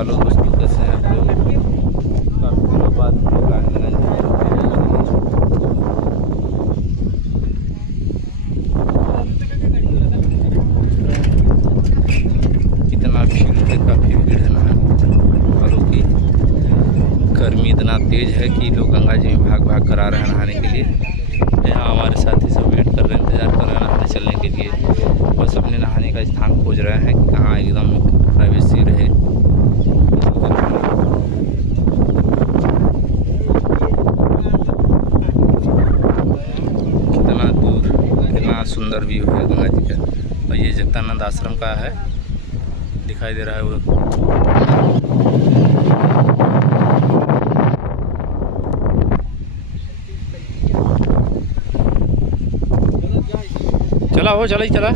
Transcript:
Hello दोस्तों, कैसे हैं आप लोग? काफ़ी दिनों बाद हम लोग आए हैं। इतना भीड़ है, काफ़ी भीड़ है नहाने की। गर्मी इतना तेज़ है कि लोग गंगा जी में भाग भाग कर आ रहे हैं नहाने के लिए। यहाँ हमारे साथी सब वेट कर रहे हैं, इंतज़ार कर रहे हैं नहाने चलने के लिए। बस अपने नहाने का स्थान खोज रहे हैं कि कहाँ एकदम प्राइवेसी रहे। कितना दूर, कितना सुंदर व्यू है गंगा जी का। और ये जगतानंद आश्रम का है, दिखाई दे रहा है वो। चला हो, चला ही चला।